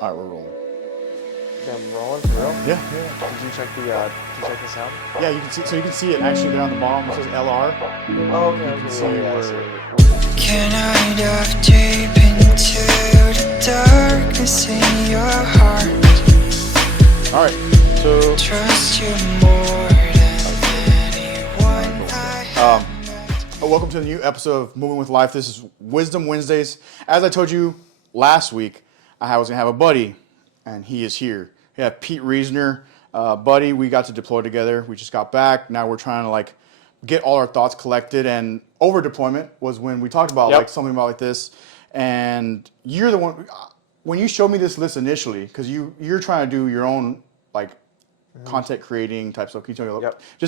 All right, we're rolling. I'm rolling for real. Yeah. Did you check the sound? Yeah, you can see. So you can see it actually there on the bottom. It says LR. Oh, okay. You can see where. Can I dive deep into the darkness in your heart? All right. So. Trust you more than anyone I have met. Welcome to a new episode of Moving with Life. This is Wisdom Wednesdays. As I told you last week, I was gonna have a buddy, and he is here. We have Pete Reasoner, buddy. We got to deploy together. We just got back. Now we're trying to get all our thoughts collected. And over deployment was when we talked about something about like this. And you're the one when you showed me this list initially, because you're trying to do your own content creating type stuff. Can you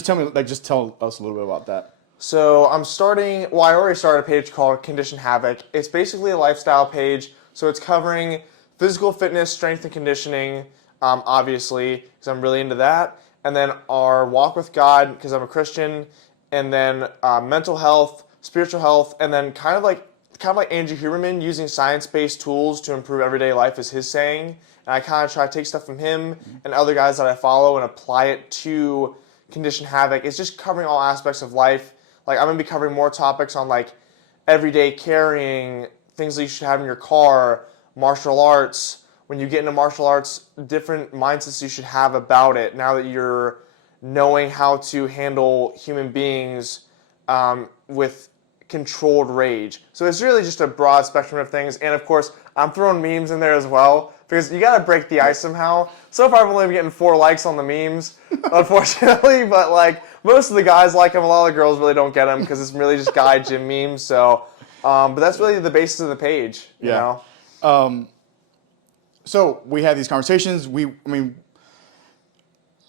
tell me? Just tell us a little bit about that. So I already started a page called Condition Havoc. It's basically a lifestyle page. So it's covering physical fitness, strength and conditioning, obviously, because I'm really into that. And then our walk with God, because I'm a Christian. And then mental health, spiritual health, and then kind of like Andrew Huberman, using science-based tools to improve everyday life is his saying. And I kind of try to take stuff from him and other guys that I follow and apply it to Condition Havoc. It's just covering all aspects of life. Like, I'm going to be covering more topics on everyday carrying, things that you should have in your car, martial arts. When you get into martial arts, different mindsets you should have about it now that you're knowing how to handle human beings with controlled rage. So it's really just a broad spectrum of things. And of course, I'm throwing memes in there as well, because you got to break the ice somehow. So far, I've only been getting 4 likes on the memes, unfortunately. But most of the guys like them. A lot of the girls really don't get them because it's really just guy gym memes. So, but that's really the basis of the page. You know? So we had these conversations.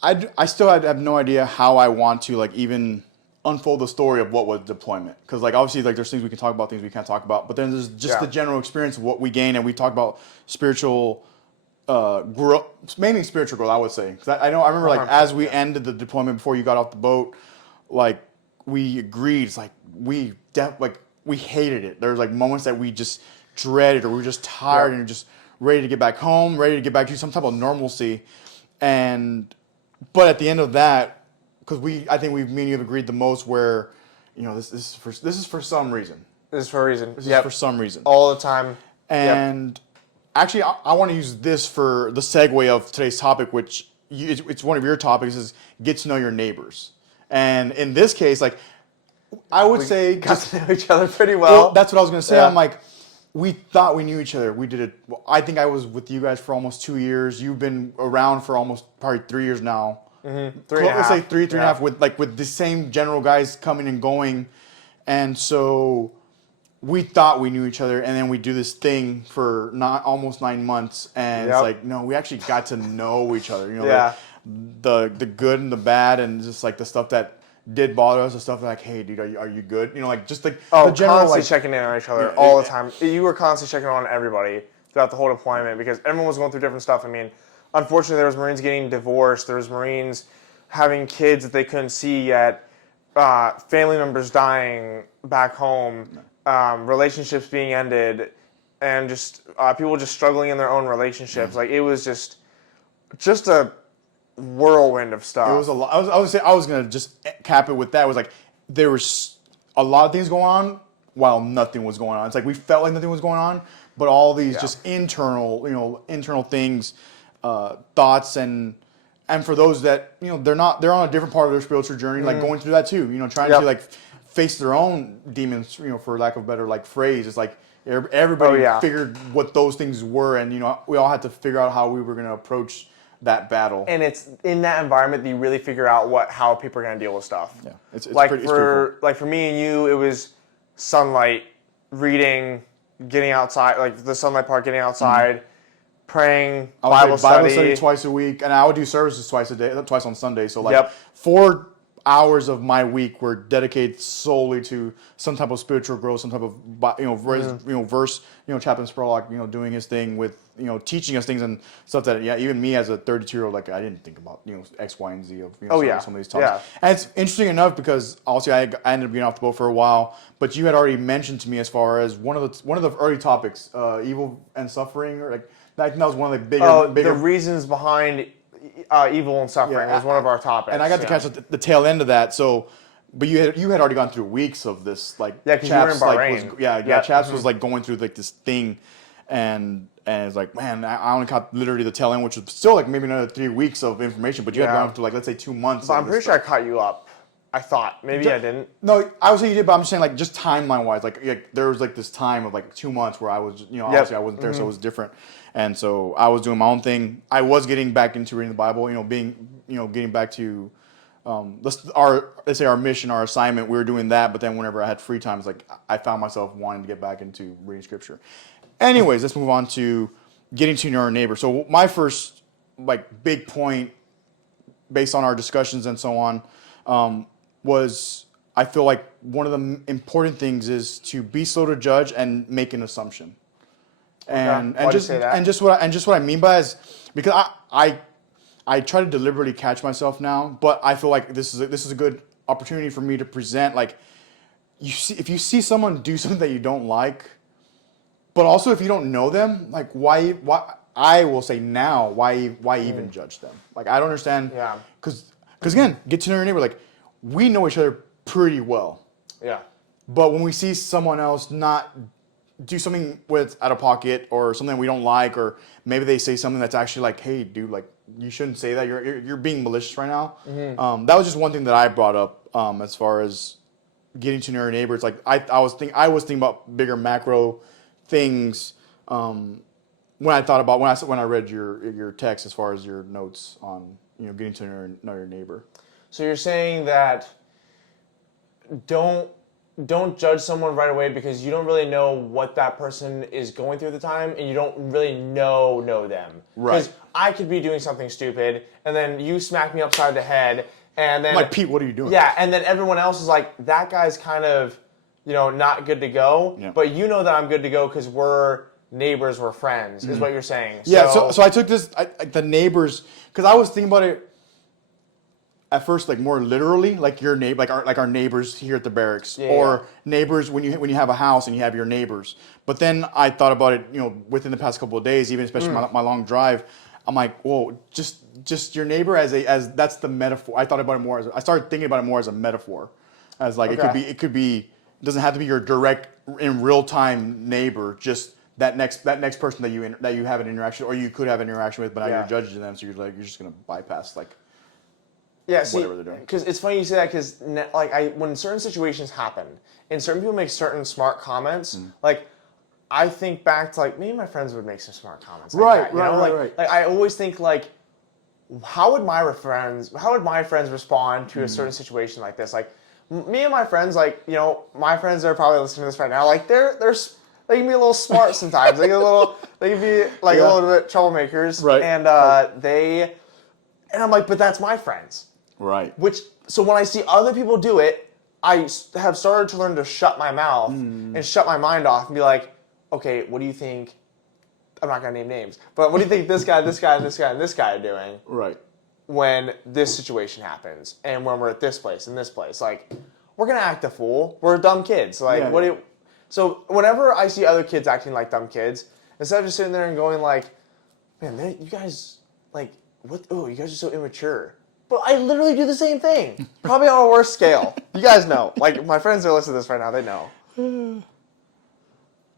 I still have no idea how I want to even unfold the story of what was deployment, because obviously there's things we can talk about, things we can't talk about, but then there's just the general experience of what we gain, and we talk about spiritual growth, mainly spiritual growth, I would say. Because I remember as we ended the deployment before you got off the boat, we agreed, it's we hated it. There's moments that we just dreaded, or we were just tired and just ready to get back home, ready to get back to some type of normalcy, but at the end of that, because I think me and you have agreed the most, where this is for some reason. This is for a reason. This is for some reason. All the time. And actually, I want to use this for the segue of today's topic, which it's one of your topics, is get to know your neighbors. And in this case, I would say got to know each other pretty well. That's what I was going to say. Yeah. I'm we thought we knew each other. We did it. I think I was with you guys for almost 2 years. You've been around for almost probably 3 years now. Mm-hmm. Let's say three and a half, with the same general guys coming and going. And so we thought we knew each other, and then we do this thing for almost 9 months, and it's no, we actually got to know each other. The good and the bad, and just the stuff that did bother us, the stuff hey, dude, are you good? Just the general, constantly checking in on each other all the time. You were constantly checking on everybody throughout the whole deployment, because everyone was going through different stuff. Unfortunately, there was Marines getting divorced. There was Marines having kids that they couldn't see yet. Family members dying back home. Relationships being ended, and just people just struggling in their own relationships. It was just a whirlwind of stuff. It was a lot. I was gonna just cap it with that. It was there was a lot of things going on while nothing was going on. It's we felt like nothing was going on, but all these just internal things, thoughts, and for those that they're on a different part of their spiritual journey, going through that too. Trying to face their own demons, for lack of a better phrase. It's everybody figured what those things were, and we all had to figure out how we were going to approach that battle. And it's in that environment that you really figure out how people are going to deal with stuff. Yeah, it's pretty cool. For me and you, it was sunlight, reading, getting outside, the sunlight part, getting outside, praying, Bible study twice a week, and I would do services twice on Sunday. So 4 hours of my week were dedicated solely to some type of spiritual growth, some type of verse, Chaplain Spurlock, doing his thing with teaching us things and stuff that even me as a 32-year-old, I didn't think about X, Y, and Z of some of these topics. And it's interesting enough because obviously I ended up being off the boat for a while, but you had already mentioned to me as far as one of the early topics, evil and suffering, or I think that was one of the bigger. The reasons behind evil and suffering was one of our topics. And I got to catch the tail end of that. So, but you had already gone through weeks of this, like because you were in Bahrain. Chaps was like going through like this thing, and it's like, man, I only caught literally the tail end, which was still like maybe another 3 weeks of information. But you had gone through like let's say 2 months. But I'm pretty sure I caught you up. I thought maybe I didn't. No, I would say you did, but I'm just saying like just timeline wise, like there was like this time of like 2 months where I was, obviously I wasn't there, so it was different, and so I was doing my own thing. I was getting back into reading the Bible, getting back to, let's say our mission, our assignment. We were doing that, but then whenever I had free time, it's like I found myself wanting to get back into reading Scripture. Anyways, let's move on to getting to know our neighbor. So my first like big point, based on our discussions and so on, was I feel like one of the important things is to be slow to judge and make an assumption. And just what I mean by is because I try to deliberately catch myself now, but I feel like this is a good opportunity for me to present like if you see someone do something that you don't like, but also if you don't know them, like why I will say now why even judge them? Like I don't understand. Yeah. Because again, get to know your neighbor. Like we know each other pretty well. Yeah. But when we see someone else not do something out of pocket or something we don't like, or maybe they say something that's actually like, hey, dude, like you shouldn't say that. You're being malicious right now. Mm-hmm. That was just one thing that I brought up as far as getting to know your neighbor. It's like I was thinking about bigger macro things when I read your text as far as your notes on getting to know your neighbor. So you're saying that don't judge someone right away because you don't really know what that person is going through at the time, and you don't really know them. Right. Because I could be doing something stupid, and then you smack me upside the head, and then I'm like, Pete, what are you doing? Yeah, and then everyone else is like, that guy's kind of, not good to go. Yeah. But you know that I'm good to go because we're neighbors, we're friends, is what you're saying. Yeah. So I took the neighbors, because I was thinking about it at first, like more literally, like your neighbor, like our neighbors here at the barracks, or neighbors when you have a house and you have your neighbors. But then I thought about it, within the past couple of days, even especially my long drive. I'm like, whoa, just your neighbor as that's the metaphor. I thought about it I started thinking about it more as a metaphor, as like it could be. It doesn't have to be your direct in real time neighbor. Just that next person that you have an interaction, or you could have an interaction with, but now you're judging them, so you're just gonna bypass like. Yeah, see, whatever they're doing. Because it's funny you say that because when certain situations happen and certain people make certain smart comments, like I think back to like maybe my friends would make some smart comments. Like Right. Like I always think like, how would my friends respond to a certain situation like this? Like me and my friends, like my friends are probably listening to this right now. Like they can be a little smart sometimes. They can be like a little bit troublemakers, right? And I'm like, but that's my friends. Right. So when I see other people do it, I have started to learn to shut my mouth and shut my mind off and be like, okay, what do you think? I'm not going to name names, but what do you think this guy, and this guy, and this guy are doing? Right. When this situation happens and when we're at this place and this place, like we're going to act a fool. We're dumb kids. Like so whenever I see other kids acting like dumb kids, instead of just sitting there and going like, man, you guys like what? Oh, you guys are so immature. But I literally do the same thing. Probably on a worse scale. You guys know. Like, my friends are listening to this right now. They know.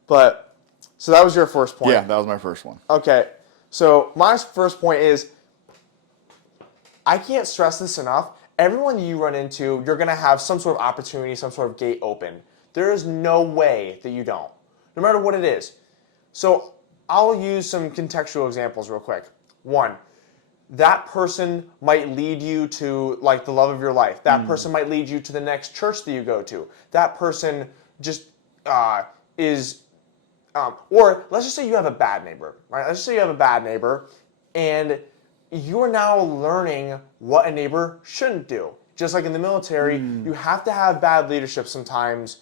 But, so that was your first point. Yeah, that was my first one. Okay. So, my first point is, I can't stress this enough. Everyone you run into, you're going to have some sort of opportunity, some sort of gate open. There is no way that you don't. No matter what it is. So, I'll use some contextual examples real quick. One. That person might lead you to like the love of your life. That person might lead you to the next church that you go to. That person just or let's just say you have a bad neighbor, right? Let's just say you have a bad neighbor and you're now learning what a neighbor shouldn't do. Just like in the military, you have to have bad leadership sometimes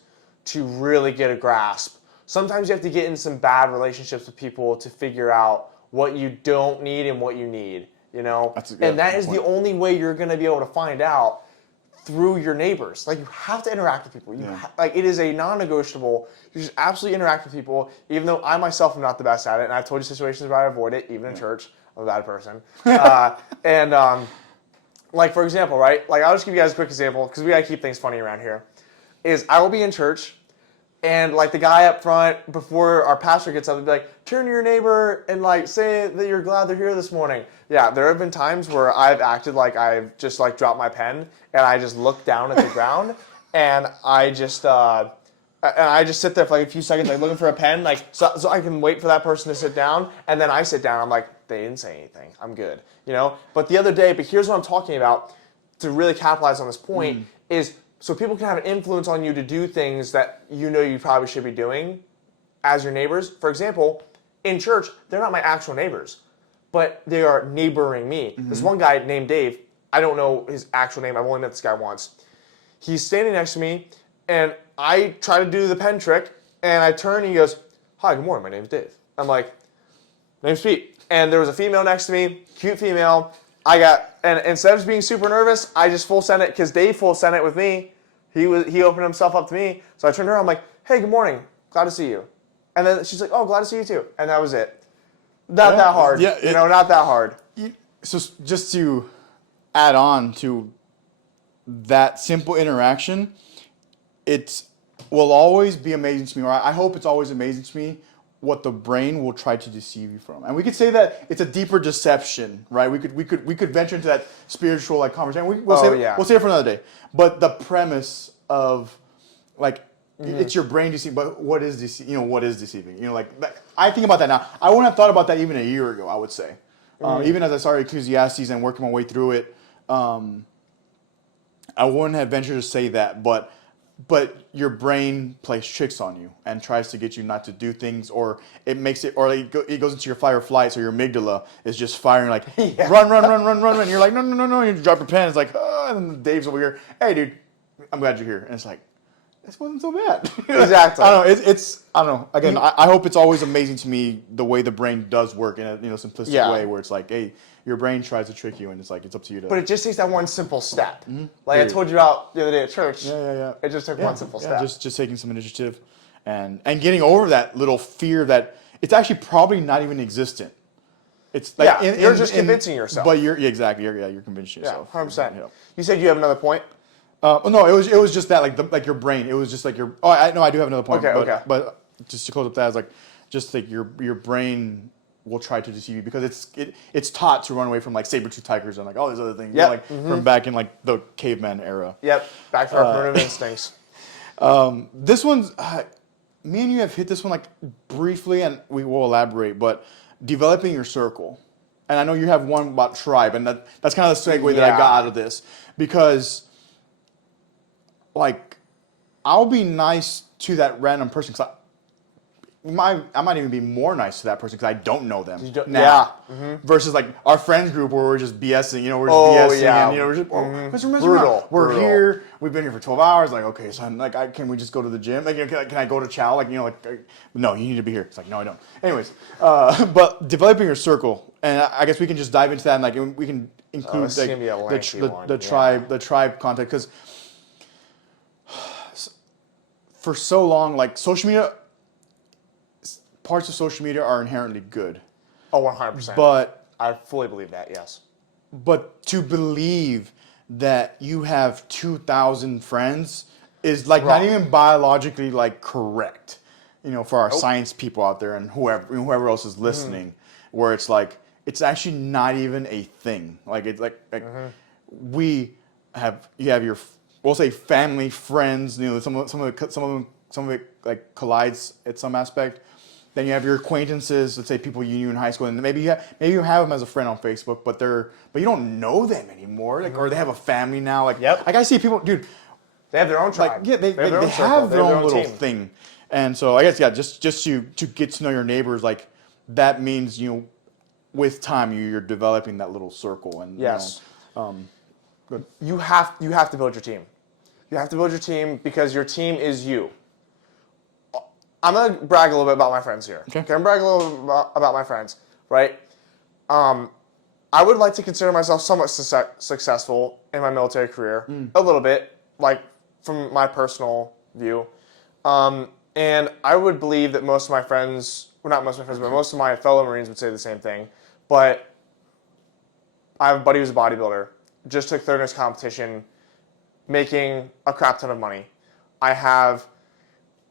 to really get a grasp. Sometimes you have to get in some bad relationships with people to figure out what you don't need and what you need. And that is the only way you're going to be able to find out through your neighbors. Like, you have to interact with people. Like, it is a non-negotiable. You just absolutely interact with people, even though I myself am not the best at it. And I've told you situations where I avoid it, even in church. I'm a bad person. Like, for example, right? Like, I'll just give you guys a quick example, because we got to keep things funny around here. Is I will be in church, and, like, the guy up front, before our pastor gets up, he'll be like, turn to your neighbor and, like, say that you're glad they're here this morning. Yeah, there have been times where I've acted like I've just, like, dropped my pen, and I just look down at the ground, and I just sit there for, like, a few seconds, like, looking for a pen, like, so I can wait for that person to sit down, and then I sit down. I'm like, they didn't say anything. I'm good, you know? But here's what I'm talking about to really capitalize on this point is so people can have an influence on you to do things that you know you probably should be doing as your neighbors. For example, in church, they're not my actual neighbors, but they are neighboring me. This one guy named Dave, I don't know his actual name. I've only met this guy once. He's standing next to me, and I try to do the pen trick, and I turn, and he goes, hi, good morning, my name's Dave. I'm like, name's Pete. And there was a female next to me, cute female. And instead of just being super nervous, I just full sent it, because Dave full sent it with me. He opened himself up to me. So I turned around, I'm like, hey, good morning, glad to see you. And then she's like, oh, glad to see you too. And that was it. Not that hard. Yeah, not that hard. So just to add on to that simple interaction, it will always be amazing to me, or I hope it's always amazing to me, what the brain will try to deceive you from. And we could say that it's a deeper deception, right? We could venture into that spiritual like conversation. We'll say it for another day. But the premise of like it's your brain deceiving, but what is deceiving? You know, like I think about that now. I wouldn't have thought about that even a year ago, I would say. Even as I started Ecclesiastes and working my way through it, I wouldn't have ventured to say that, but your brain plays tricks on you and tries to get you not to do things, or it goes into your fight or flight, so your amygdala is just firing like, run, and you're like, no, you drop your pen, it's like, oh, and then Dave's over here, hey dude, I'm glad you're here, and it's like, this wasn't so bad. Exactly. I don't know, I don't know, again, I hope it's always amazing to me the way the brain does work in a simplistic way, where it's like, hey, your brain tries to trick you, and it's like, it's up to you to... But it just takes that one simple step. Like I told you about the other day at church. Yeah. It just took one simple step. Just taking some initiative and getting over that little fear that it's actually probably not even existent. It's like... you're just convincing yourself. But you're convincing yourself. Yeah, 100%. Yeah. You said you have another point? No, it was just that, like your brain. It was just like your... Oh, I do have another point. Okay. But just to close up that, it's like, just like your brain will try to deceive you, because it's taught to run away from like saber-tooth tigers and like all these other things, from back in like the caveman era. Yep, back to our primitive instincts. This one's me and you have hit this one like briefly, and we will elaborate. But developing your circle, and I know you have one about tribe, and that's kind of the segue that I got out of this, because like I'll be nice to that random person, because I might even be more nice to that person because I don't know them now. Versus like our friends group where we're just BSing, we're just BSing, and we're just brutal. We're here. We've been here for 12 hours. Like, okay, so like, can we just go to the gym? Like, can I go to chow? Like, no, you need to be here. It's like, no, I don't. Anyways, but developing your circle, and I guess we can just dive into that, and like we can include the tribe content, because for so long, like social media. Parts of social media are inherently good. Oh, 100%. But I fully believe that, yes. But to believe that you have 2,000 friends is like not even biologically like correct. For our science people out there and whoever else is listening, where it's like it's actually not even a thing. Like it's like you have your, we'll say, family, friends. Some of it like collides at some aspect. Then you have your acquaintances, let's say people you knew in high school, and maybe you have them as a friend on Facebook, but you don't know them anymore, like, or they have a family now. Like, like I see people, dude, they have their own tribe. Like, they have their own little thing, and so I guess just to get to know your neighbors, like that means with time you're developing that little circle, and good. You have to build your team. You have to build your team because your team is you. I'm going to brag a little bit about my friends here. Okay. I'm going to brag a little bit about my friends, right? I would like to consider myself somewhat successful in my military career, a little bit, like from my personal view. And I would believe that most of my friends, well, not most of my friends, but most of my fellow Marines would say the same thing. But I have a buddy who's a bodybuilder, just took third in his competition, making a crap ton of money. I have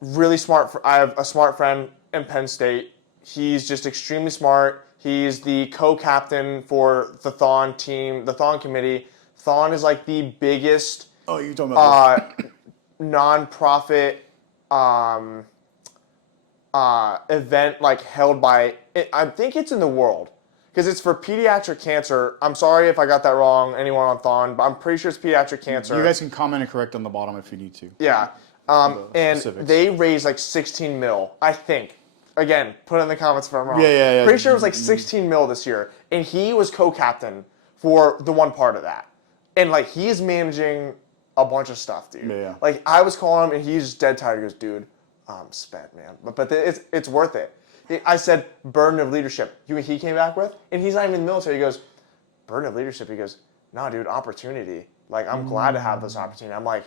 a smart friend in Penn State. He's just extremely smart. He's the co-captain for the Thon team, the Thon committee. Thon is like the biggest you're talking about non-profit event like held by, I think it's in the world, because it's for pediatric cancer. I'm sorry if I got that wrong, anyone on Thon, but I'm pretty sure it's pediatric cancer. You guys can comment and correct on the bottom if you need to. Yeah. And specifics. they raised like 16 mil, I think. Again, put it in the comments if I'm wrong. Yeah. Pretty sure it was like 16 mil this year. And he was co-captain for the one part of that. And like he's managing a bunch of stuff, dude. Yeah. Like I was calling him and he's just dead tired. He goes, dude, I'm spent, man. But it's worth it. I said, burden of leadership. He came back with? And he's not even in the military. He goes, burden of leadership? He goes, nah, dude, opportunity. Like, I'm glad to have this opportunity. I'm like,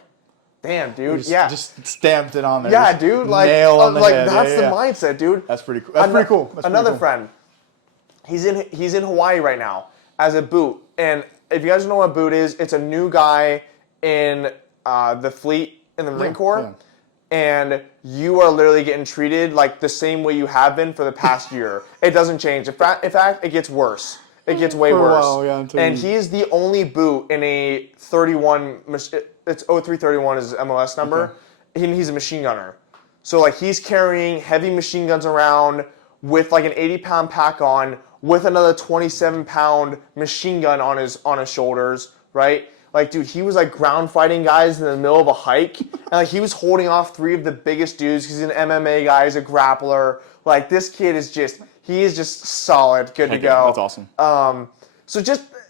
damn, dude, Just stamped it on there. Yeah, Just dude, like, nail on the head. That's Yeah. the mindset, dude. That's pretty cool. That's pretty cool. Another friend, he's in Hawaii right now as a boot. And if you guys don't know what a boot is, it's a new guy in the fleet in the Marine Corps. Yeah. And you are literally getting treated like the same way you have been for the past year. It doesn't change. In fact, it gets worse. It gets way For a worse. while, yeah, and he's the only boot in a 31. It's 0331 is his MLS number. Okay. He's a machine gunner. So like he's carrying heavy machine guns around with like an 80-pound pack on, with another 27-pound machine gun on his shoulders, right? Like, dude, he was like ground fighting guys in the middle of a hike, and like he was holding off 3 of the biggest dudes. He's an MMA guy, he's a grappler. Like this kid is just solid, good to go. That's awesome.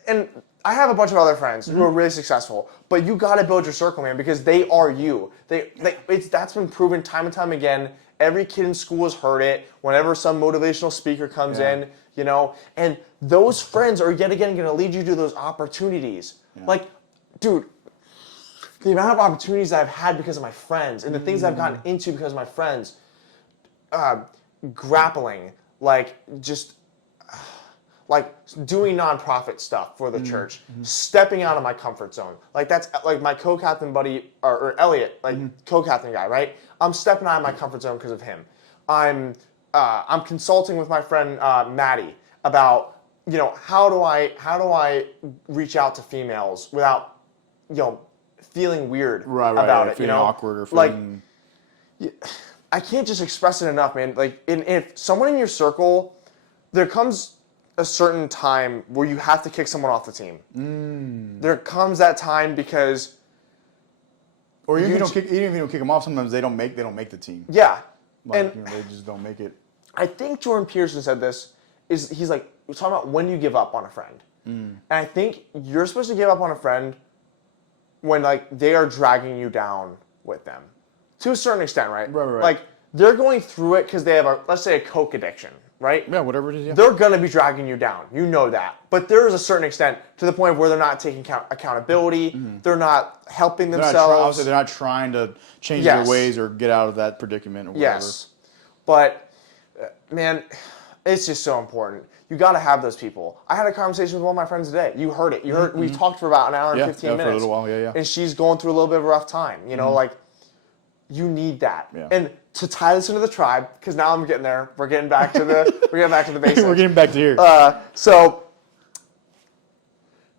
And I have a bunch of other friends who are really successful, but you got to build your circle, man, because they are you. That's been proven time and time again. Every kid in school has heard it. Whenever some motivational speaker comes in, you know, and those friends are yet again going to lead you to those opportunities. Yeah. Like, dude, the amount of opportunities I've had because of my friends and the things I've gotten into because of my friends, grappling, like just like doing nonprofit stuff for the church, stepping out of my comfort zone. Like that's like my co-captain buddy or Elliot, like co-captain guy, right? I'm stepping out of my comfort zone because of him. I'm consulting with my friend Maddie about, you know, how do I reach out to females without, you know, feeling weird about it, feeling you know, awkward or feeling... like I can't just express it enough, man. Like if someone in your circle, there comes a certain time where you have to kick someone off the team. There comes that time because, or even if you don't kick them off, sometimes they don't make the team. Yeah, like, and you know, they just don't make it. I think Jordan Peterson said this. He's like, we're talking about when you give up on a friend, and I think you're supposed to give up on a friend when like they are dragging you down with them, to a certain extent, right? Right. Like they're going through it because they have let's say a coke addiction, right? Yeah, whatever it is. Yeah. They're gonna be dragging you down. You know that, but there is a certain extent to the point where they're not taking accountability. They're not helping themselves. They're not trying to change their ways or get out of that predicament or whatever. Yes, but man, it's just so important. You got to have those people. I had a conversation with one of my friends today. You heard it. You heard. We talked for about an hour and 15 minutes. For a little while. Yeah. And she's going through a little bit of a rough time. You know, like you need that. Yeah. And to tie this into the tribe, because now I'm getting there. We're getting back to the basics. We're getting back to here. So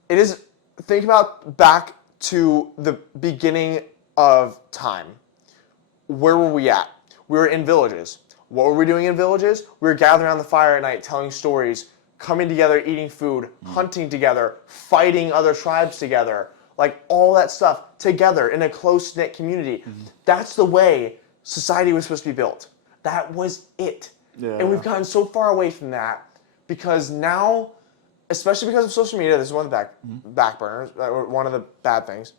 it is. Think about back to the beginning of time. Where were we at? We were in villages. What were we doing in villages? We were gathering around the fire at night, telling stories, coming together, eating food, hunting together, fighting other tribes together, like all that stuff together in a close-knit community. That's the way society was supposed to be built. That was it. Yeah. And we've gotten so far away from that because now, especially because of social media, this is one of the back burners, or one of the bad things,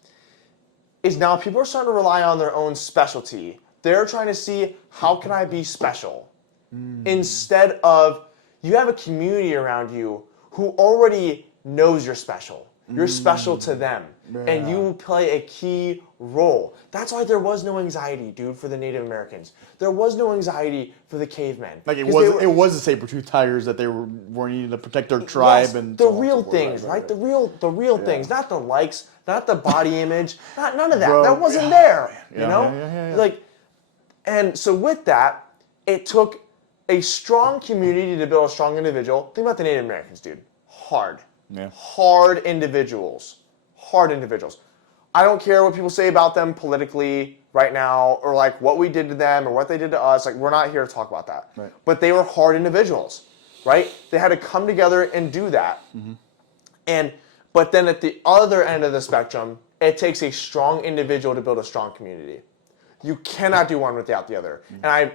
is now people are starting to rely on their own specialty. They're trying to see, how can I be special? Instead of, you have a community around you who already knows you're special. You're special to them. And Yeah. you play a key role. That's why there was no anxiety, dude, for the Native Americans. There was no anxiety for the cavemen. Like it 'Cause was, they were- it was the saber-tooth tigers that they were needing to protect their tribe Yes, and the so on and real so forth. things, right? The real things, not the likes, not the body image, none of that. Bro, that wasn't yeah, there, man. you know? Yeah. Like, and so with that, it took a strong community to build a strong individual. Think about the Native Americans, dude. Hard. Yeah. Hard individuals. Hard individuals. I don't care what people say about them politically right now, or like what we did to them or what they did to us. Like, we're not here to talk about that. Right. But they were hard individuals, right? They had to come together and do that. But then at the other end of the spectrum, it takes a strong individual to build a strong community. You cannot do one without the other. And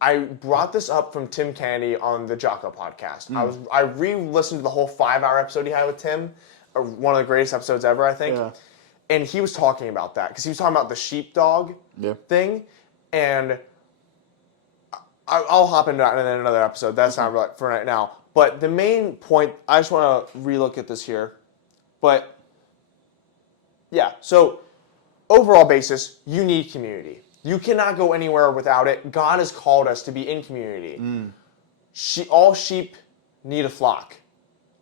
I brought this up from Tim Kennedy on the Jocko podcast. I re-listened to the whole 5-hour episode he had with Tim, one of the greatest episodes ever, I think. Yeah. And he was talking about that because he was talking about the sheepdog thing. And I'll hop into that in another episode. That's not right for right now. But the main point, I just want to relook at this here. But yeah, so overall basis, you need community. You cannot go anywhere without it. God has called us to be in community. All sheep need a flock.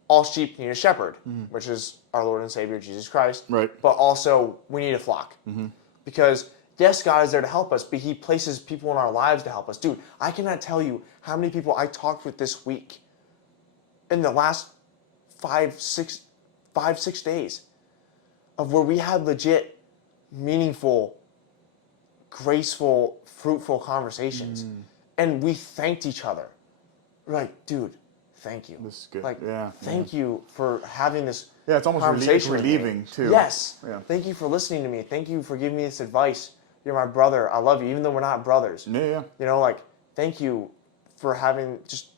All sheep need a shepherd, which is our Lord and Savior, Jesus Christ. Right. But also, we need a flock. Because, yes, God is there to help us, but He places people in our lives to help us. Dude, I cannot tell you how many people I talked with this week in the last 5-6 days of where we had legit, meaningful, graceful, fruitful conversations. And we thanked each other. We're like, dude, thank you. This is good. Like, Yeah, thank you for having this it's almost conversation with me. relieving too. Yes. Yeah. Thank you for listening to me. Thank you for giving me this advice. You're my brother. I love you, even though we're not brothers. Yeah. You know, like, thank you for having just.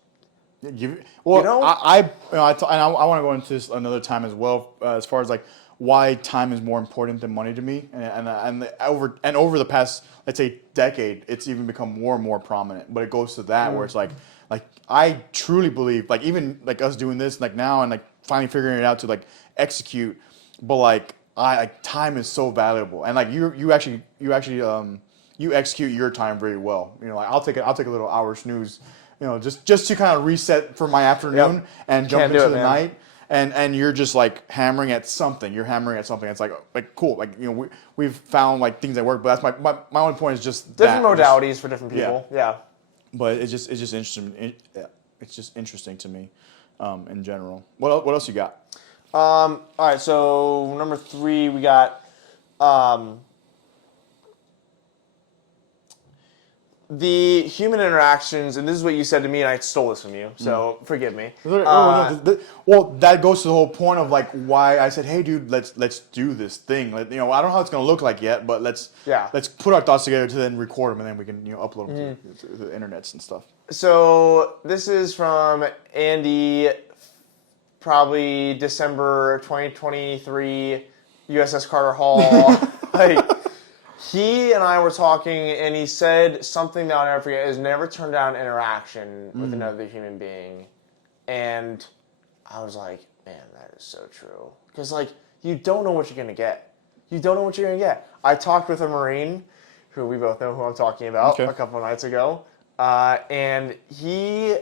Well, You know? I want to go into this another time as well, as far as like why time is more important than money to me, and over the past, let's say, decade, it's even become more and more prominent. But it goes to that where it's like I truly believe, like even like us doing this like now and like finally figuring it out to like execute, but like time is so valuable, and like you actually you execute your time very well. You know, like I'll take a little hour snooze, you know, just to kind of reset for my afternoon and jump into the night. And you're just like hammering at something. You're hammering at something. It's like cool. Like, you know, we've found like things that work. But that's my only point is just Different modalities for different people. Yeah. But it's just interesting. It's just interesting to me, in general. What else you got? All right. So number 3, we got the human interactions, and this is what you said to me, and I stole this from you, so forgive me. Well, that goes to the whole point of like why I said, hey, dude, let's do this thing. You know, I don't know how it's gonna look like yet, but let's put our thoughts together to then record them, and then we can upload them to the internets and stuff. So this is from Andy, probably December 2023, USS Carter Hall. He and I were talking, and he said something that I'll never forget, is never turn down interaction with another human being. And I was like, man, that is so true. Because, like, you don't know what you're going to get. You don't know what you're going to get. I talked with a Marine, who we both know who I'm talking about, a couple of nights ago. And he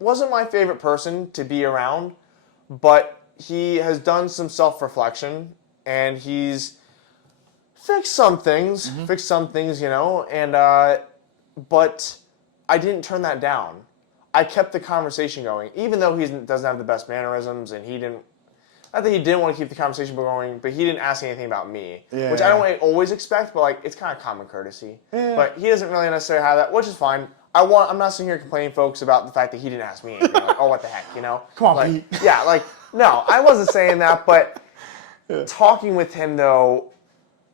wasn't my favorite person to be around, but he has done some self-reflection, and he's fixed some things, you know, and but I didn't turn that down. I kept the conversation going, even though he doesn't have the best mannerisms, and not that he didn't want to keep the conversation going, but he didn't ask anything about me, which I don't always expect, but like it's kind of common courtesy. But he doesn't really necessarily have that, which is fine. I'm not sitting here complaining, folks, about the fact that he didn't ask me anything. Like, oh, what the heck, you know? Come on, like, Pete. Yeah, like, no, I wasn't saying that, but talking with him, though,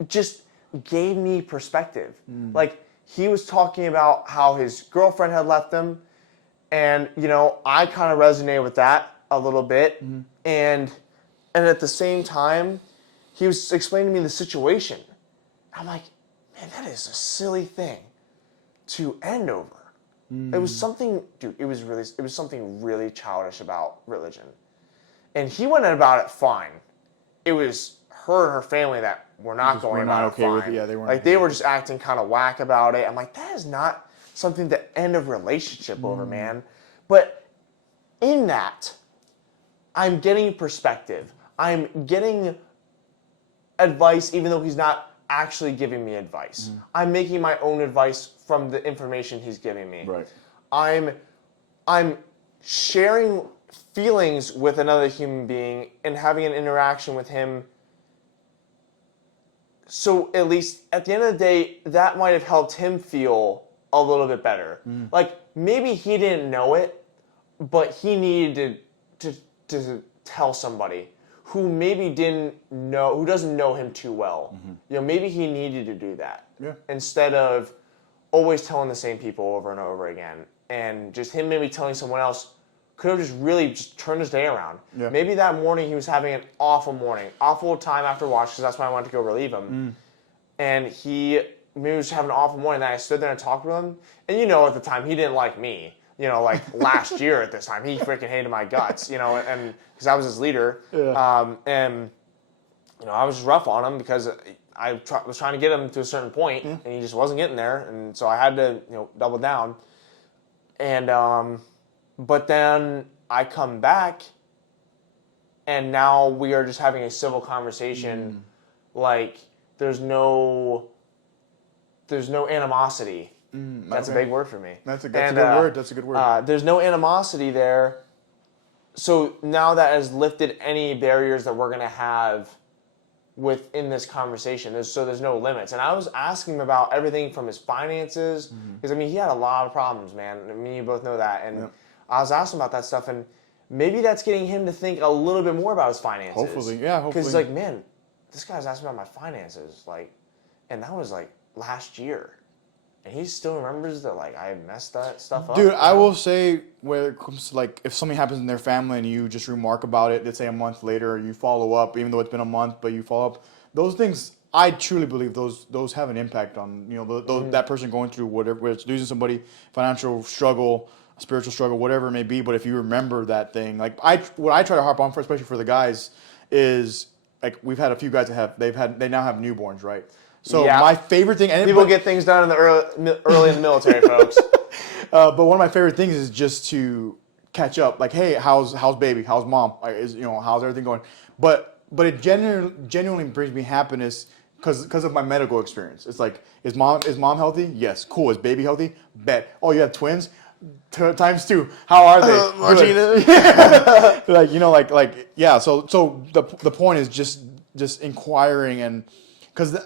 just gave me perspective. Like, he was talking about how his girlfriend had left him, and, you know, I kind of resonated with that a little bit, and at the same time, he was explaining to me the situation. I'm like, man, that is a silly thing to end over. It was something, dude, it was something really childish about religion. And he went about it fine. It was her and her family that were not going about it fine. Yeah, they weren't. Like, they were just acting kind of whack about it. I'm like, that is not something to end a relationship over, man. But in that, I'm getting perspective. I'm getting advice even though he's not actually giving me advice. I'm making my own advice from the information he's giving me. Right. I'm sharing feelings with another human being and having an interaction with him. So at least at the end of the day, that might have helped him feel a little bit better. Like, maybe he didn't know it, but he needed to tell somebody who maybe didn't know, who doesn't know him too well. You know, maybe he needed to do that. Yeah. Instead of always telling the same people over and over again. And just him maybe telling someone else could have just really just turned his day around. Yeah. Maybe that morning he was having an awful morning, awful time after watch, because that's why I wanted to go relieve him. And he maybe was having an awful morning, and I stood there and talked with him. And you know, at the time, he didn't like me. You know, like last year at this time, he freaking hated my guts, you know, and because I was his leader. Yeah. And, you know, I was just rough on him because I was trying to get him to a certain point, and he just wasn't getting there. And so I had to, you know, double down. And, but then I come back, and now we are just having a civil conversation. Like, there's no animosity. That's a big word for me. That's a good word. That's a good word. There's no animosity there. So now that has lifted any barriers that we're going to have within this conversation. There's no limits. And I was asking him about everything from his finances, because, I mean, he had a lot of problems, man. I mean, you both know that. And I was asking about that stuff, and maybe that's getting him to think a little bit more about his finances. Hopefully, yeah, hopefully. Because he's like, man, this guy's asking about my finances. Like, and that was, like, last year. And he still remembers that, like, I messed that stuff up. Dude, I will say, where it comes to, like, if something happens in their family and you just remark about it, let's say a month later, you follow up, even though it's been a month, but you follow up, those things, I truly believe those have an impact on, you know, that person going through whatever, whether it's losing somebody, financial struggle, spiritual struggle, whatever it may be. But if you remember that thing, like, what I try to harp on for, especially for the guys, is, like, we've had a few guys that they now have newborns, right? So my favorite thing, and people get things done in the early in the military, folks. But one of my favorite things is just to catch up. Like, hey, how's baby? How's mom? Like, how's everything going? But it genuinely brings me happiness because of my medical experience. It's like, is mom healthy? Yes, cool. Is baby healthy? Bet. Oh, you have twins? Times two. How are they? Martina. Like yeah. So the point is just inquiring, and because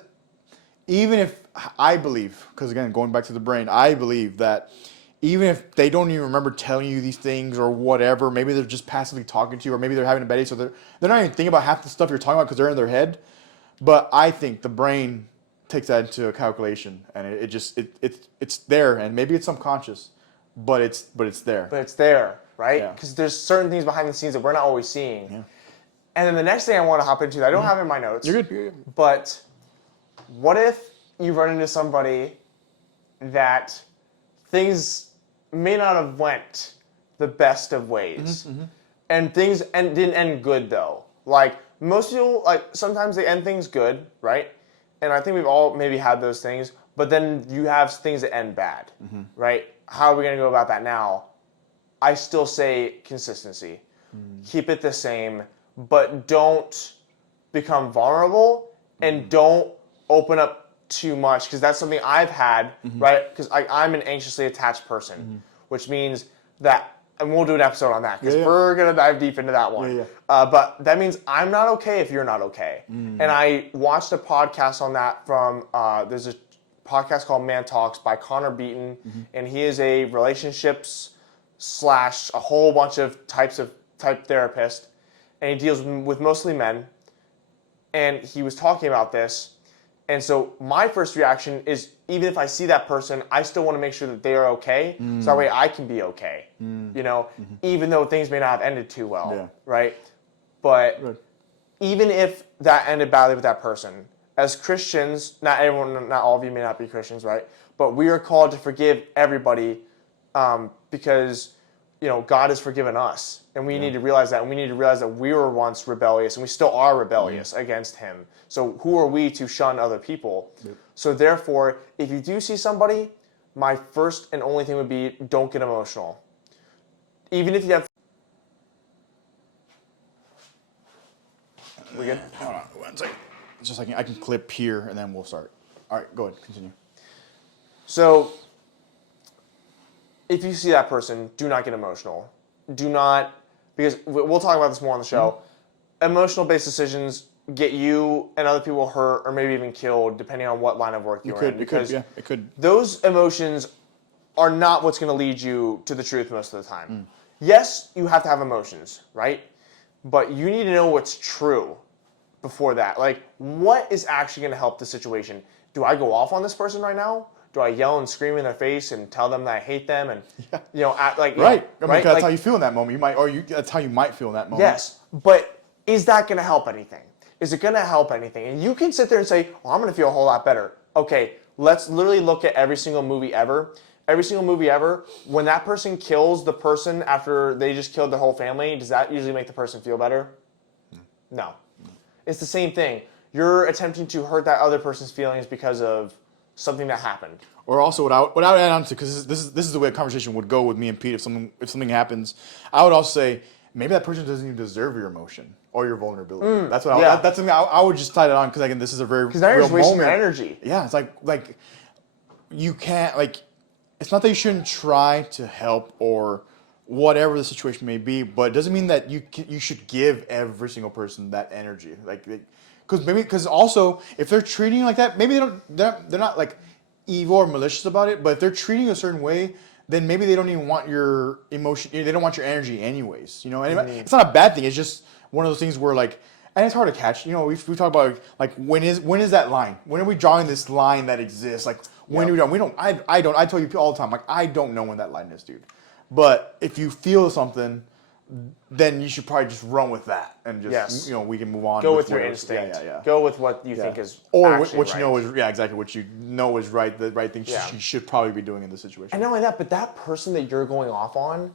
even if I believe, because again, going back to the brain, I believe that even if they don't even remember telling you these things or whatever, maybe they're just passively talking to you, or maybe they're having a bad day, so they're not even thinking about half the stuff you're talking about because they're in their head. But I think the brain takes that into a calculation, and it's there, and maybe it's subconscious, but it's there. But it's there, right? Because Yeah. there's certain things behind the scenes that we're not always seeing. Yeah. And then the next thing I want to hop into, that I don't have in my notes. You're good. But what if you run into somebody that things may not have went the best of ways, and things didn't end good though? Like, most people, like, sometimes they end things good, right? And I think we've all maybe had those things, but then you have things that end bad, right? How are we going to go about that now? I still say consistency. Keep it the same, but don't become vulnerable, and don't open up too much, because that's something I've had, right? Because I'm an anxiously attached person, which means that, and we'll do an episode on that, because we're going to dive deep into that one. But that means I'm not okay if you're not okay. And I watched a podcast on that from, there's a podcast called Man Talks by Connor Beaton, and he is a relationships / a whole bunch of type therapist, and he deals with mostly men. And he was talking about this. And so my first reaction is, even if I see that person, I still want to make sure that they are okay, so that way I can be okay, you know, even though things may not have ended too well, right? But even if that ended badly with that person, as Christians, not all of you may not be Christians, right? But we are called to forgive everybody, because God has forgiven us, and we need to realize that, and we need to realize that we were once rebellious, and we still are rebellious against Him. So who are we to shun other people? Yep. So therefore, if you do see somebody, my first and only thing would be, don't get emotional. Even if you have... We good? Hold on 1 second. Just a second. I can clip here, and then we'll start. All right, go ahead. Continue. So, if you see that person, do not get emotional. Do not, because we'll talk about this more on the show. Mm-hmm. Emotional-based decisions get you and other people hurt or maybe even killed, depending on what line of work you're in. Because it could. Those emotions are not what's going to lead you to the truth most of the time. Mm. Yes, you have to have emotions, right? But you need to know what's true before that. Like, what is actually going to help the situation? Do I go off on this person right now? Do I yell and scream in their face and tell them that I hate them and act like right? I mean, right? that's how you feel in that moment. That's how you might feel in that moment. Yes, but is that going to help anything? Is it going to help anything? And you can sit there and say, "Oh, I'm going to feel a whole lot better." Okay, let's literally look at every single movie ever. Every single movie ever, when that person kills the person after they just killed their whole family, does that usually make the person feel better? No. It's the same thing. You're attempting to hurt that other person's feelings because of something that happened. Or also, what I would add on to, because this is the way a conversation would go with me and Pete if something happens, I would also say maybe that person doesn't even deserve your emotion or your vulnerability. That's what that's something I would just tie that on, because again, this is a very because now you're just wasting your energy. Yeah, it's like you can't it's not that you shouldn't try to help or whatever the situation may be, but it doesn't mean that you should give every single person that energy. Because also if they're treating you like that, maybe they're not like evil or malicious about it, but if they're treating you a certain way, then maybe they don't even want your emotion. They don't want your energy anyways. And it's not a bad thing. It's just one of those things where and it's hard to catch. We talk about when is that line? When are we drawing this line that exists? When do we don't? We don't. I don't. I tell you all the time. I don't know when that line is, dude. But if you feel something, then you should probably just run with that and just we can move on. Go with your instinct. Yeah. Go with what you think is or actually what right. you know is exactly what you know is right. The right thing you should probably be doing in this situation. And not only that, but that person that you're going off on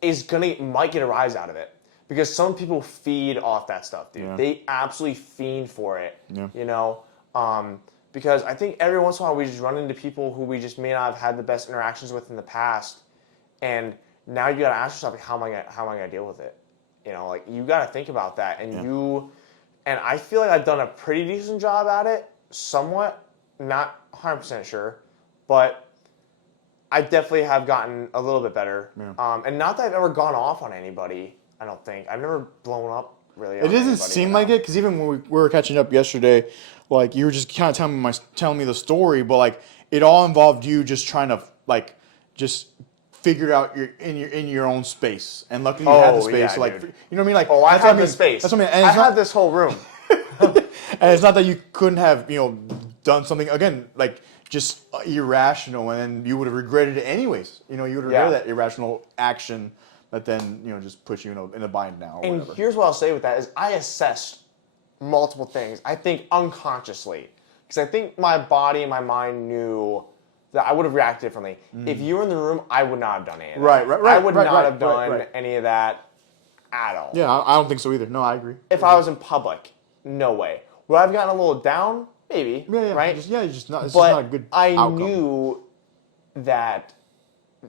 might get a rise out of it. Because some people feed off that stuff, dude. Yeah. They absolutely fiend for it. Yeah. Because I think every once in a while we just run into people who we just may not have had the best interactions with in the past, and now you got to ask yourself, how am I gonna deal with it? You got to think about that, and and I feel like I've done a pretty decent job at it, somewhat, not 100% sure, but I definitely have gotten a little bit better. Yeah. And not that I've ever gone off on anybody. I don't think I've never blown up really. It doesn't seem like it, because even when we were catching up yesterday, you were just kind of telling me the story, but it all involved you just trying to just figure out in your own space, and luckily you had the space. Yeah, you know what I mean? I had the space. That's what I mean. And I had this whole room. And it's not that you couldn't have done something again just irrational, and then you would have regretted it anyways. You would have regretted that irrational action. That then just puts you in a bind now. Or whatever. Here's what I'll say with that is I assessed multiple things. I think unconsciously, because I think my body and my mind knew that I would have reacted differently. If you were in the room, I would not have done any of that. Right. I would not have done any of that at all. Yeah, I don't think so either. No, I agree. If I was in public, no way. Would I have gotten a little down? Maybe. Yeah. Right. It's just not a good outcome. I knew that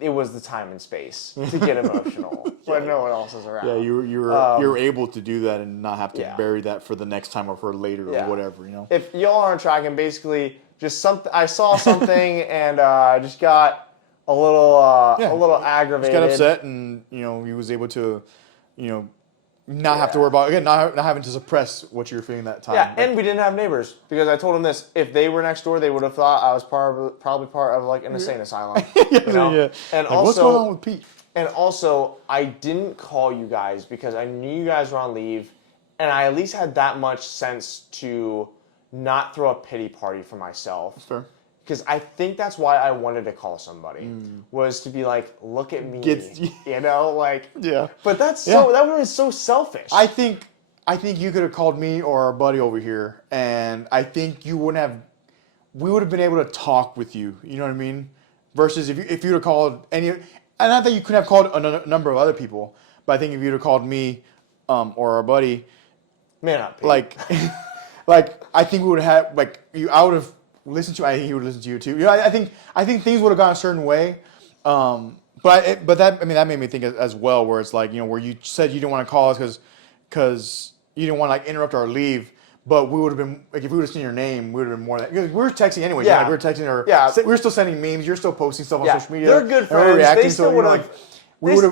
it was the time and space to get emotional when no one else is around. Yeah, you're able to do that and not have to bury that for the next time or for later or whatever. If y'all aren't tracking, basically just something. I saw something and just got a little aggravated. Just got upset, and he was able to, not have to worry about not having to suppress what you were feeling that time. Yeah, and we didn't have neighbors, because I told him this: if they were next door, they would have thought I was probably part of an insane asylum. Yeah. And also, what's going on with Pete? And also, I didn't call you guys because I knew you guys were on leave, and I at least had that much sense to not throw a pity party for myself. Fair. Because I think that's why I wanted to call somebody, was to be like, look at me, Yeah. But that was so selfish. I think you could have called me or our buddy over here, and I think we would have been able to talk with you. You know what I mean? Versus if you'd have called and not that you couldn't have called a number of other people, but I think if you'd have called me or our buddy, Man up, Pete. like, like I think we would have like you. I would have listened to. I think he would listen to you too. You know, I think things would have gone a certain way. But that made me think as well, where it's like, you know, where you said you didn't want to call us because you didn't want to like interrupt our leave. But we would have been like if we would have seen your name, we would have been more. Because we were texting anyway. Yeah. Like, we were texting her. Yeah. We were still sending memes. You're still posting stuff on Yeah. social media. They're good and we were friends. reacting, They still so, would you know, have. like,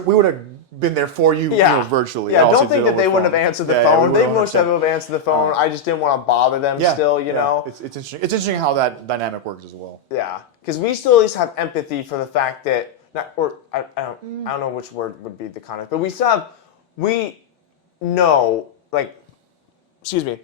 we would have been there for you, Yeah. you know, virtually. Yeah, don't Obviously, think that they over wouldn't have phone. answered the Yeah, phone. we They would've most definitely would have answered the phone. I just didn't want to bother them still, you know? It's interesting. It's interesting how that dynamic works as well. Yeah, because we still at least have empathy for the fact that, I don't know which word would be the context, but we know, like, excuse me,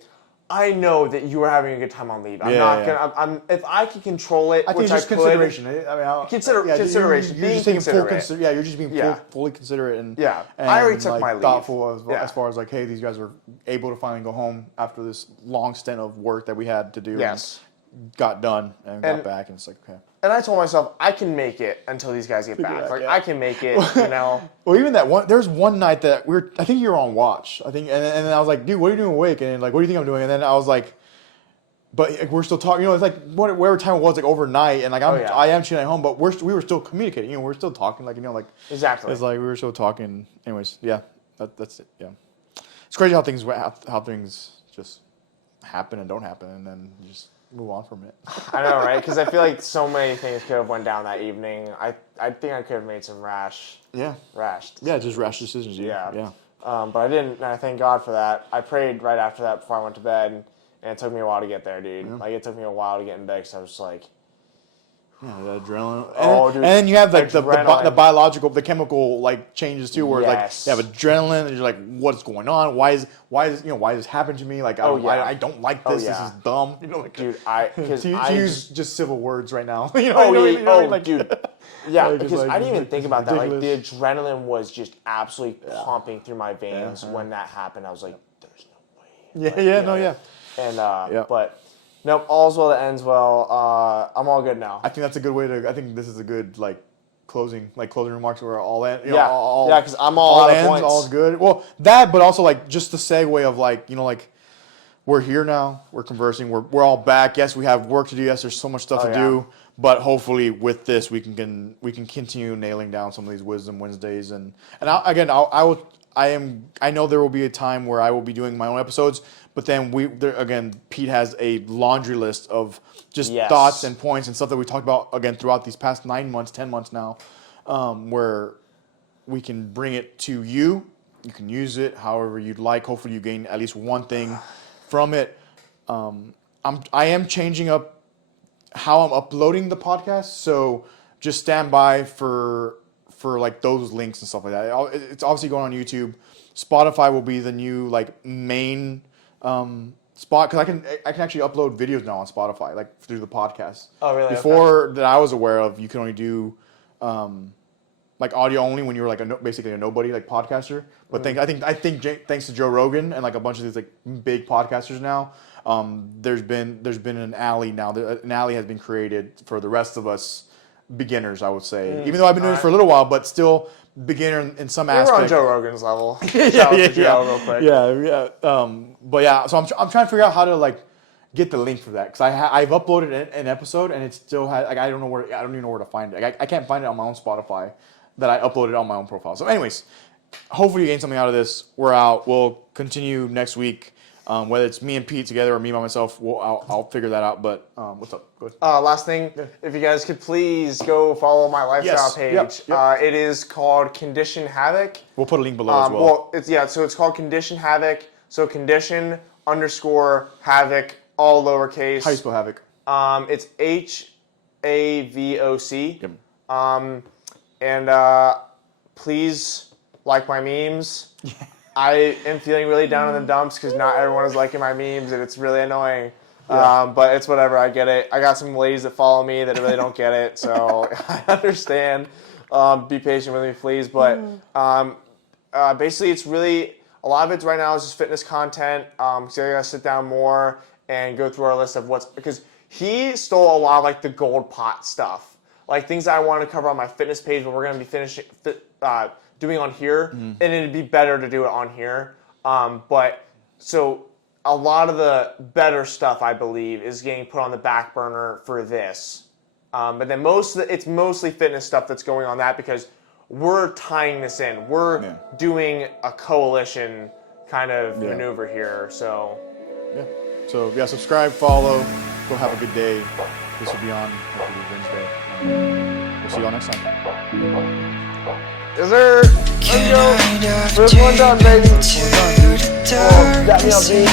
I know that you are having a good time on leave. I'm not gonna. If I can control it, I think which it's just I could, consideration. I mean, consideration. You're just taking full consideration. You're just being fully considerate and I already took my leave. Thoughtful as far as like, hey, these guys were able to finally go home after this long stint of work that we had to do. Yes. And got done and got back, and it's like, okay. And I told myself I can make it until these guys get back. Like I can make it, you know. Well, even that one, there's one night that I think you were on watch. I think, and then I was like, dude, what are you doing awake? And like, what do you think I'm doing? And then I was like, but like, we're still talking. You know, it's like whatever time it was, like overnight, and like I am chilling at home, but we were still communicating. You know, we're still talking. Like, you know, like Exactly. It's like we were still talking. Anyways, yeah, that's it. Yeah, it's crazy how things just happen and don't happen, and then you just move on from it. I know, right? Because I feel like so many things could have went down that evening. I think I could have made some rash Just rash decisions. Yeah. But I didn't, and I thank God for that. I prayed right after that before I went to bed, and it took me a while to get there, dude. Like, it took me a while to get in bed, because I was just like... Yeah, the adrenaline. Dude. And then you have like the biological, the chemical like changes too, where like you have adrenaline, and you're like, what's going on? Why is this happening to me? Like, I don't like this. This is dumb. You know, like, dude, to use just civil words right now. Dude. Yeah, because I didn't even think about that. Like, the adrenaline was just absolutely pumping through my veins when that happened. I was like, there's no way. And but. Nope, all's well that ends well. I'm all good now. I think that's a good way to. I think this is a good like closing remarks where all end. Because I'm all out of points. All's good. Well, that, but also like just the segue of like, you know, like we're here now. We're conversing. We're all back. Yes, we have work to do. Yes, there's so much stuff to do. But hopefully with this, we can continue nailing down some of these Wisdom Wednesdays. And I know there will be a time where I will be doing my own episodes. But then Pete has a laundry list of just thoughts and points and stuff that we talked about again throughout these past 9 months, 10 months now, where we can bring it to you. You can use it however you'd like. Hopefully, you gain at least one thing from it. I am changing up how I'm uploading the podcast, so just stand by for like those links and stuff like that. It's obviously going on YouTube. Spotify will be the new like main spot, because I can actually upload videos now on Spotify, like through the podcast. Oh, really? Before that I was aware of, you can only do like audio only when you were like basically a nobody like podcaster. But I think thanks to Joe Rogan and like a bunch of these like big podcasters now, there's been an alley now. An alley has been created for the rest of us beginners, I would say. Even though I've been doing it for a little while, but still beginner in some aspect. We're on Joe Rogan's level. Shout out to Joe real quick. But yeah, so I'm trying to figure out how to like get the link for that, because I've uploaded an episode and it still has like I don't even know where to find it. Like, I can't find it on my own Spotify that I uploaded on my own profile. So anyways, hopefully you gain something out of this. We're out. We'll continue next week. Whether it's me and Pete together or me by myself, I'll figure that out. But what's up? Go ahead. Last thing, if you guys could please go follow my lifestyle page. Yep. It is called Condition Havoc. We'll put a link below as well. So it's called Condition Havoc. So condition_Havoc, all lowercase. How do you spell Havoc? It's HAVOC. Yep. And please like my memes. I am feeling really down in the dumps because not everyone is liking my memes, and it's really annoying. But it's whatever. I get it. I got some ladies that follow me that really don't get it, so I understand. Be patient with me, please. But basically, it's really a lot of it right now is just fitness content. So I gotta sit down more and go through our list of because he stole a lot of like the gold pot stuff. like things that I want to cover on my fitness page, but we're going to be doing on here, and it'd be better to do it on here. But so a lot of the better stuff, I believe, is getting put on the back burner for this. But then it's mostly fitness stuff that's going on that because we're tying this in. We're doing a coalition kind of maneuver here. So So yeah, subscribe, follow. Go have a good day. This will be on hopefully Wednesday. We'll see you all next time. Yes, sir. Let's go. First one done, baby. Oh, got me on beat.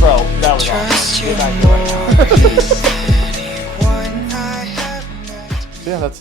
Bro, that was awesome. Get back to it. So yeah, that's